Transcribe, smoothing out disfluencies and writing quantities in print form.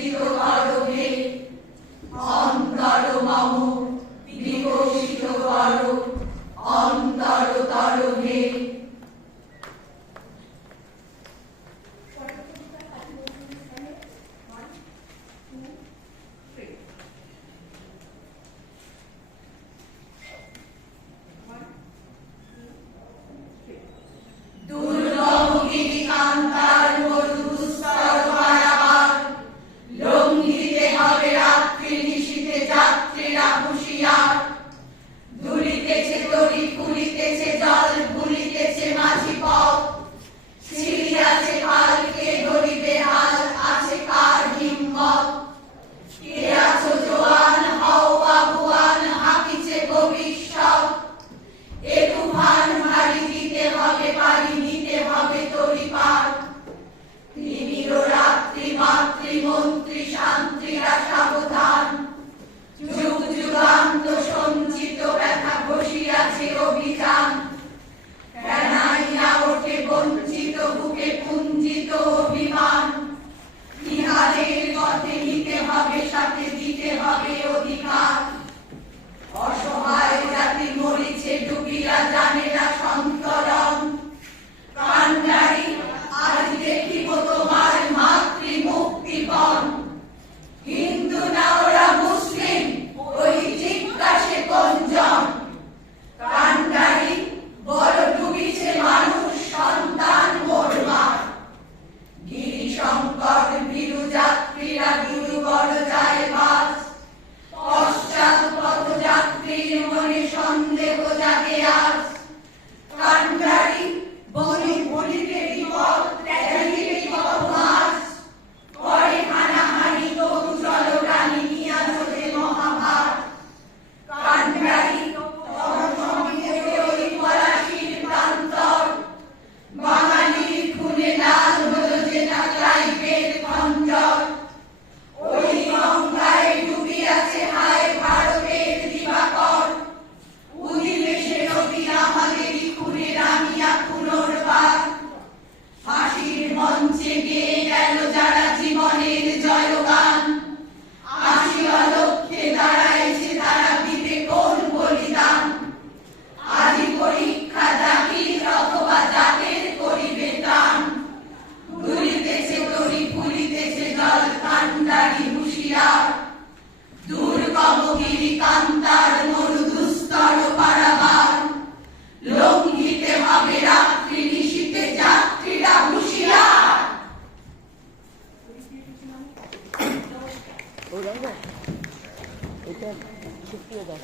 রঞ্জিত করবে অন্তর মম বিকশিত করো অন্তর তরবে। মন্ত্রী শান্তিরা সাবধান, যুগ যুগান্ত সঞ্চিত ব্যথা ঘষিয়াছে অভিযান। ফেনাইয়া ওঠে বঞ্চিত বুকে পুঞ্জিত অভিমান। ইহাদের পথে নিতে হবে সাথে দিতে হবে অধিকার। অসহায় জাতি মরিছে ডুবিয়া জানে না সন্তরণ। কান্ডারি আজ দেখিব তোমার মাতৃ মুক্তিপণ। হিন্দু না ওরা মুসলিম ওই জিজ্ঞাসে কোনজন। কান্ডারি বড় ডুবিছে মানুষ সন্তান মোরমার। গিরিশঙ্কর বীরু যাত্রীরা গুরুবর যায় বাস। পশ্চাৎ পথ যাত্রীর মনে সন্দেহ জাগে আজ। কান্ডারি বলি বলিতে বিপদ ত্যাজিতে কত মাস। করে হানাহানি তবু জলরানি নিয়া চলে মহাভারত। কান্ডারি ওই পলাশির প্রান্তর। বাঙালির খুনে লাল হলো যে না ক্লাইভের খঞ্জর। ওই গঙ্গায় ডুবিয়াছে হায় ভারতের দিবাকর। উদিবেশে নবী আমাদেরই খুনে রামিয়া পুনর্বার। ফাঁসির মঞ্চে গেয়ে গেল যারা জীবনের জয়গান। আসিয়া লক্ষ্যে দাঁড়াইছে তারা দিতে কোন বলিদান। আদি পরীক্ষা জাতির অথবা জাতের করিবে টান। দুলিতেছে তরি ফুলিতেছে জল কান্ডারি হুঁশিয়ার। দুর্গম গিরি কান্তার মরু দুস্তর পারাবার। লঙ্ঘিতে হবে রাত্রি নিশীতে যাত্রীরা হুঁশিয়ার। এটা শিখিয়ে দাও।